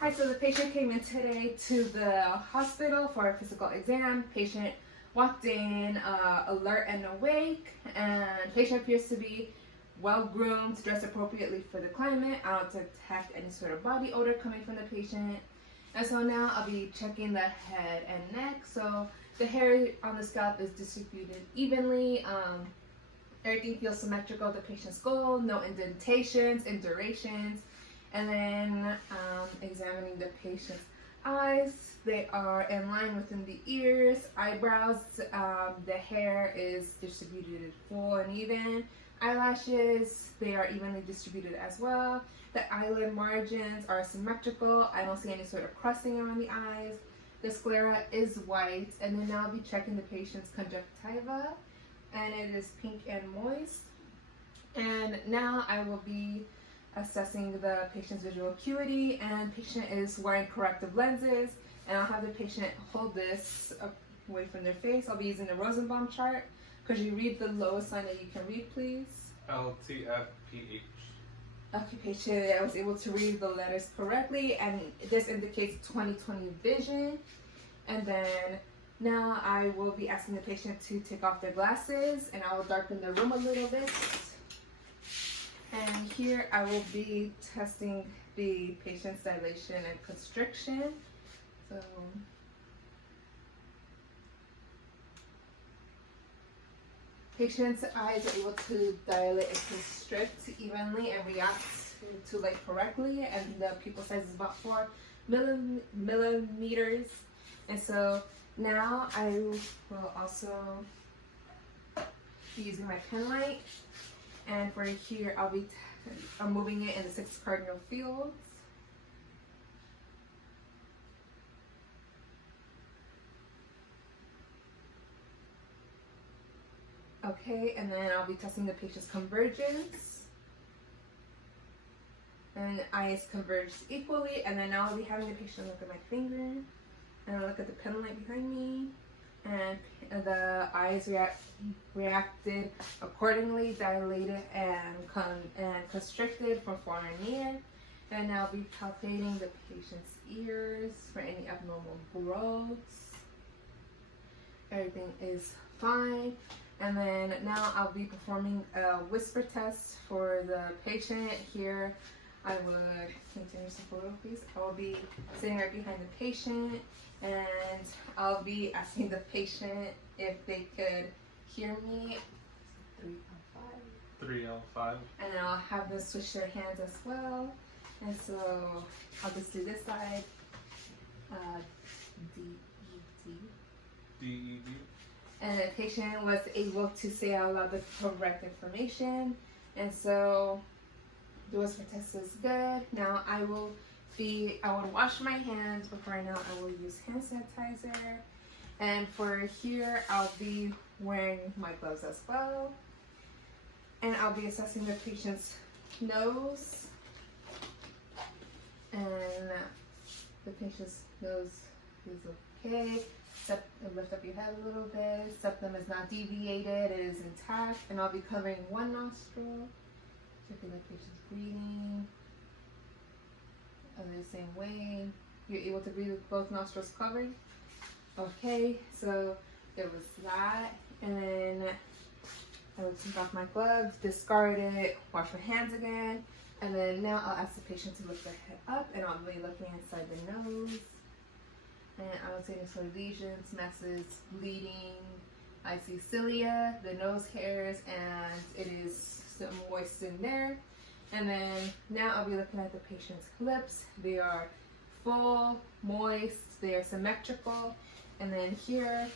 Hi, so the patient came in today to the hospital for a physical exam. Patient walked in alert and awake, and patient appears to be well groomed, dressed appropriately for the climate. I don't detect any sort of body odor coming from the patient. And so now I'll be checking the head and neck. So the hair on the scalp is distributed evenly. Everything feels symmetrical. The patient's skull, no indentations, indurations. And then examining the patient's eyes, they are in line within the ears, eyebrows, the hair is distributed full and even. Eyelashes, they are evenly distributed as well. The eyelid margins are symmetrical. I don't see any sort of crusting around the eyes. The sclera is white. And then now I'll be checking the patient's conjunctiva, and it is pink and moist. And now I will be assessing the patient's visual acuity, and patient is wearing corrective lenses, and I'll have the patient hold this away from their face. I'll be using the Rosenbaum chart. Could you read the lowest sign that you can read, please? LTFPH. Okay, patient, I was able to read the letters correctly, and this indicates 20/20 vision. And then now I will be asking the patient to take off their glasses, and I will darken the room a little bit. And here I will be testing the patient's dilation and constriction. So patient's eyes are able to dilate and constrict evenly and react to light correctly, and the pupil size is about 4 millimeters. And so now I will also be using my pen light. And for here, I'll be moving it in the 6 cardinal fields. Okay, and then I'll be testing the patient's convergence. And eyes converge equally. And then now I'll be having the patient look at my finger, and look at the pen light behind me. And the eyes reacted accordingly, dilated and constricted from far and near. And now I'll be palpating the patient's ears for any abnormal growths. Everything is fine. And then now I'll be performing a whisper test for the patient. Here I would continue to photo, please. I will be sitting right behind the patient, and I'll be asking the patient if they could hear me. 3L5. 3L5. And then I'll have them switch their hands as well. And so I'll just do this side. D-E-D. D-E-D. And the patient was able to say out loud the correct information. And so the whisper test is good. Now I will wash my hands, but for right now I will use hand sanitizer. And for here, I'll be wearing my gloves as well. And I'll be assessing the patient's nose. And the patient's nose is okay. Lift up your head a little bit. Septum is not deviated, it is intact. And I'll be covering one nostril. Checking the patient's breathing. And the same way, you're able to breathe with both nostrils covered. Okay, so there was that. And then I will take off my gloves, discard it, wash my hands again. And then now I'll ask the patient to lift their head up, and I'll be looking inside the nose. And I will take sort of lesions, masses, bleeding. I see cilia, the nose hairs, and it is still moist in there. And then now I'll be looking at the patient's lips. They are full, moist, they are symmetrical. And then here,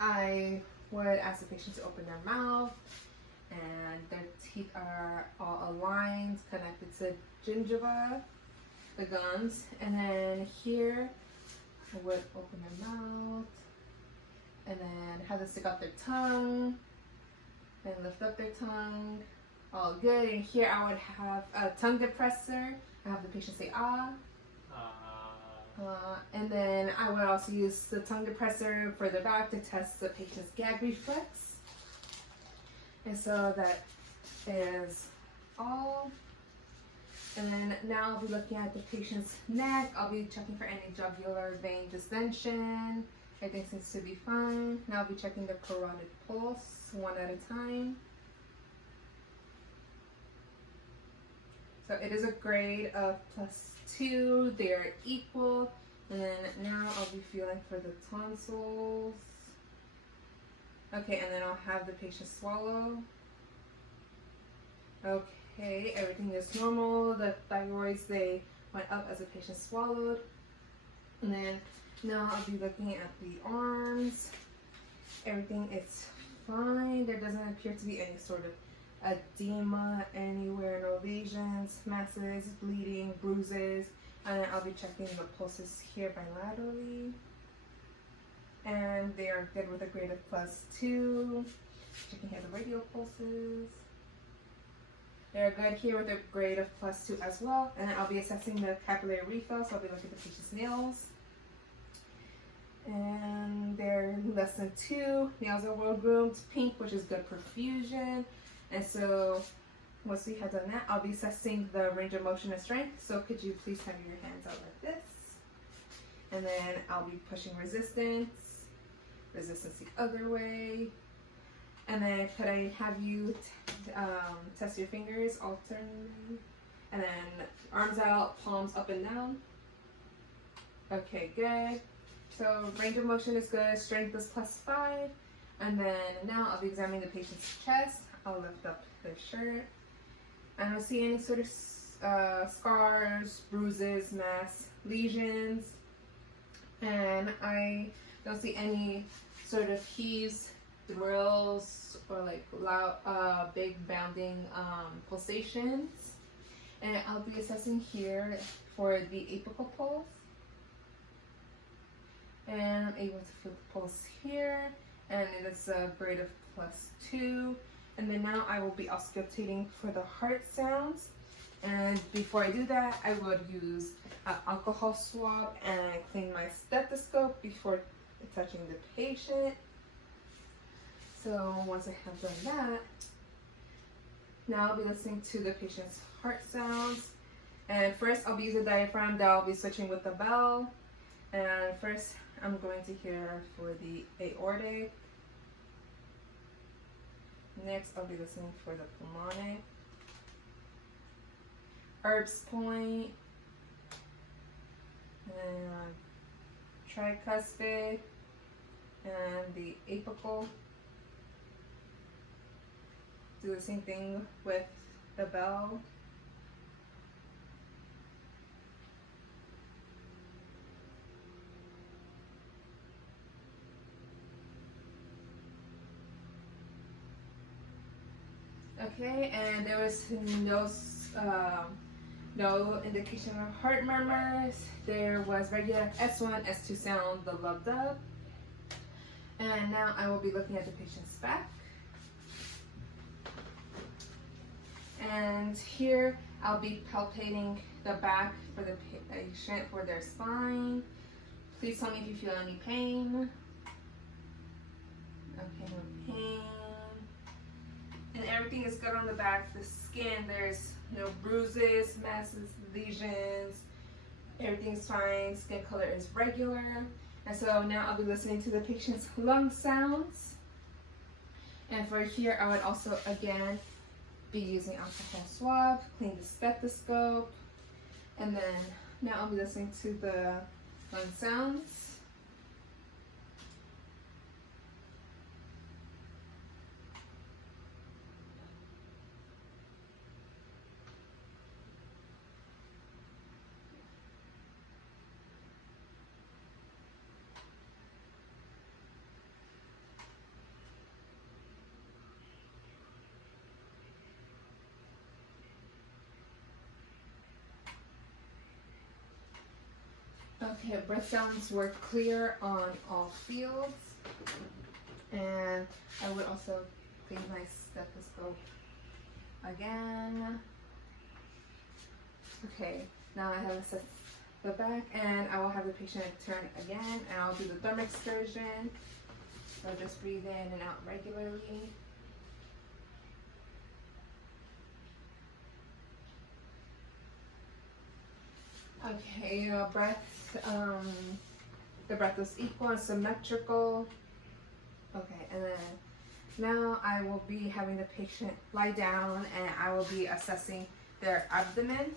I would ask the patient to open their mouth, and their teeth are all aligned, connected to gingiva, the gums. And then here, I would open their mouth, and then have them stick out their tongue, and lift up their tongue. All good. And here I would have a tongue depressor. I have the patient say ah. And then I would also use the tongue depressor further back to test the patient's gag reflex. And so that is all. And then now I'll be looking at the patient's neck. I'll be checking for any jugular vein distension. Everything seems to be fine. Now I'll be checking the carotid pulse one at a time. So it is a grade of +2. They're equal. And then now I'll be feeling for the tonsils. Okay, and then I'll have the patient swallow. Okay, everything is normal. The thyroids, they went up as the patient swallowed. And then now I'll be looking at the arms. Everything is fine. There doesn't appear to be any sort of edema anywhere, no lesions, masses, bleeding, bruises. And then I'll be checking the pulses here bilaterally. And they are good with a grade of +2. Checking here the radial pulses. They're good here with a grade of +2 as well. And then I'll be assessing the capillary refill, so I'll be looking at the patient's nails. And they're less than 2. Nails are well groomed, pink, which is good perfusion. And so once we have done that, I'll be assessing the range of motion and strength. So could you please have your hands out like this? And then I'll be pushing resistance the other way. And then could I have you test your fingers alternately? And then arms out, palms up and down. Okay, good. So range of motion is good, strength is +5. And then now I'll be examining the patient's chest. I'll lift up their shirt. I don't see any sort of scars, bruises, mass, lesions. And I don't see any sort of heaves, thrills, or like loud, big bounding pulsations. And I'll be assessing here for the apical pulse. And I'm able to feel the pulse here, and it is a grade of +2. And then now I will be auscultating for the heart sounds. And before I do that, I would use an alcohol swab and clean my stethoscope before touching the patient. So once I have done that, now I'll be listening to the patient's heart sounds. And first I'll be using the diaphragm, then I'll be switching with the bell. And first I'm going to hear for the aortic. Next I'll be listening for the pulmonic, Erb's point, and tricuspid, and the apical. Do the same thing with the bell. Okay, and there was no indication of heart murmurs. There was regular S1, S2 sound, the lub-dub. And now I will be looking at the patient's back. And here I'll be palpating the back for the patient for their spine. Please tell me if you feel any pain. Okay, no pain. And everything is good on the back. The skin, there's no bruises, masses, lesions. Everything's fine. Skin color is regular. And so now I'll be listening to the patient's lung sounds. And for here, I would also again be using alcohol swab, clean the stethoscope, and then now I'll be listening to the lung sounds. Okay, breath sounds were clear on all fields. And I would also clean my stethoscope again. Okay, now I have assessed the back, and I will have the patient turn again, and I'll do the thumb excursion. So just breathe in and out regularly. Okay, breath. The breath was equal and symmetrical. Okay, and then now I will be having the patient lie down and I will be assessing their abdomen.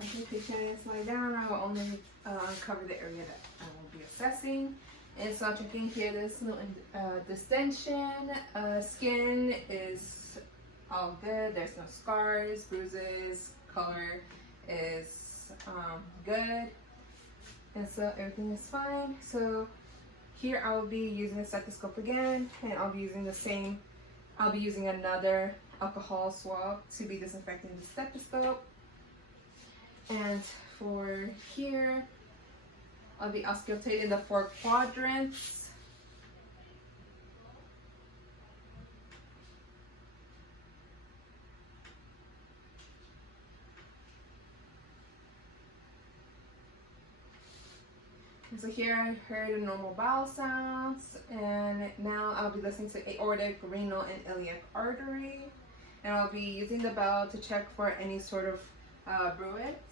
Okay, patient is lying down. I will only cover the area that I will be assessing. And so I'm checking here, there's no distension. Skin is all good. There's no scars, bruises. Color is good. And so everything is fine. So here I will be using the stethoscope again, and I'll be using the same, I'll be using another alcohol swab to be disinfecting the stethoscope. And for here, I'll be auscultating the 4 quadrants. And so here I heard a normal bowel sounds, and now I'll be listening to aortic, renal, and iliac artery. And I'll be using the bell to check for any sort of bruits.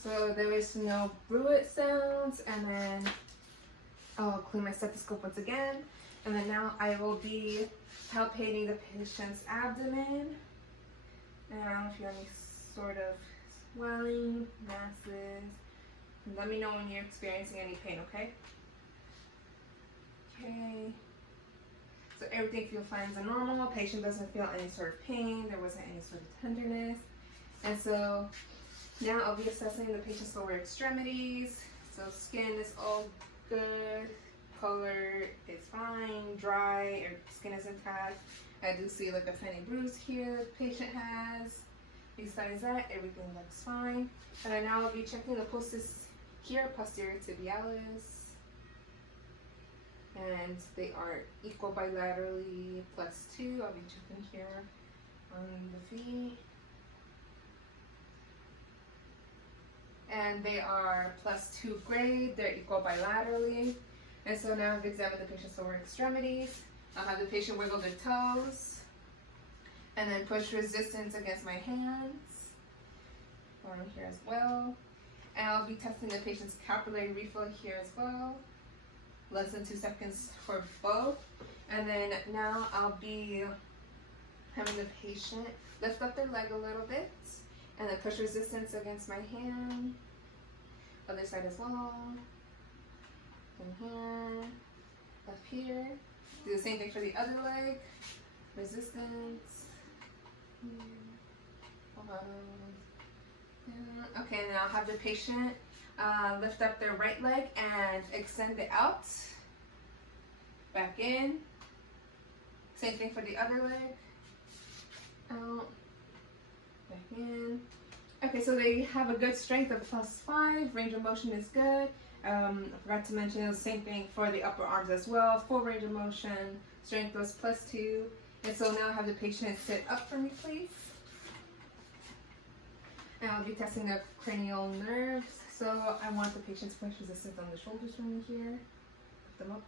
So there is no bruit sounds, and then I'll clean my stethoscope once again. And then now I will be palpating the patient's abdomen. And I don't know if you have any sort of swelling, masses. Let me know when you're experiencing any pain, okay? Okay. So everything feels fine as normal. Patient doesn't feel any sort of pain. There wasn't any sort of tenderness. And so now I'll be assessing the patient's lower extremities. So skin is all good. Color is fine. Dry. Skin is intact. I do see like a tiny bruise here the patient has. Besides that, everything looks fine. And then now I'll be checking the pulses here, posterior tibialis. And they are equal bilaterally +2. I'll be checking here on the feet. And they are +2 grade. They're equal bilaterally. And so now I've examined the patient's lower extremities. I'll have the patient wiggle their toes and then push resistance against my hands. Arm here as well. And I'll be testing the patient's capillary refill here as well. Less than 2 seconds for both. And then now I'll be having the patient lift up their leg a little bit and then push resistance against my hand. Other side as well. In here, up here. Do the same thing for the other leg. Resistance. Okay, and then I'll have the patient lift up their right leg and extend it out. Back in. Same thing for the other leg. Out. Back in. Okay, so they have a good strength of +5. Range of motion is good. I forgot to mention the same thing for the upper arms as well. Full range of motion. Strength was +2. And so now I have the patient sit up for me, please. And I'll be testing the cranial nerves. So I want the patient's push resistance on the shoulders from me here. Lift them up.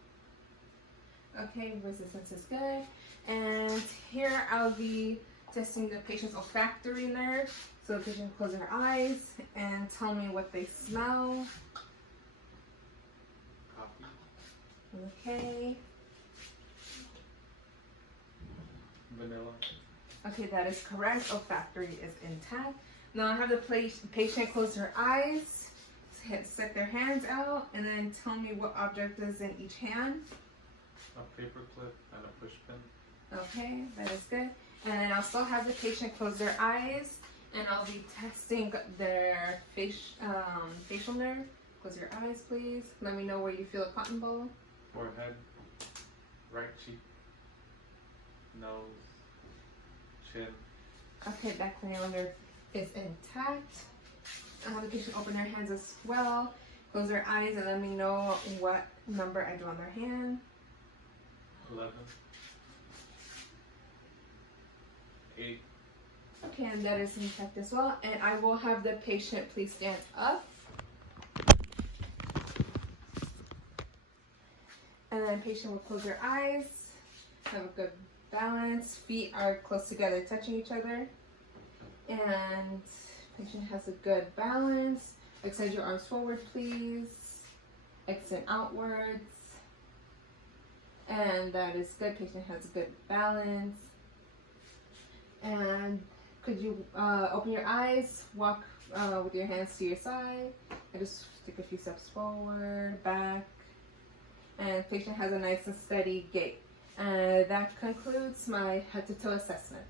Okay, resistance is good. And here I'll be testing the patient's olfactory nerve. So the patient close their eyes and tell me what they smell. Coffee. Okay. Vanilla. Okay, that is correct. Olfactory is intact. Now I have the patient close their eyes, set their hands out, and then tell me what object is in each hand. A paper clip and a push pin. Okay, that is good. And then I'll still have the patient close their eyes, and I'll be testing their facial nerve. Close your eyes, please. Let me know where you feel a cotton ball. Forehead. Right cheek. Nose. Chin. Okay, back cranial nerve is intact. I'll have the patient open their hands as well. Close their eyes and let me know what Number I do on their hand. 11. 8. Okay, and that is in effect as well. And I will have the patient please stand up. And then patient will close your eyes. Have a good balance. Feet are close together, touching each other. And patient has a good balance. Extend your arms forward, please. Extend outwards. And that is good. Patient has good balance. And could you open your eyes, walk with your hands to your side, and just take a few steps forward, back. And patient has a nice and steady gait. And that concludes my head to toe assessment.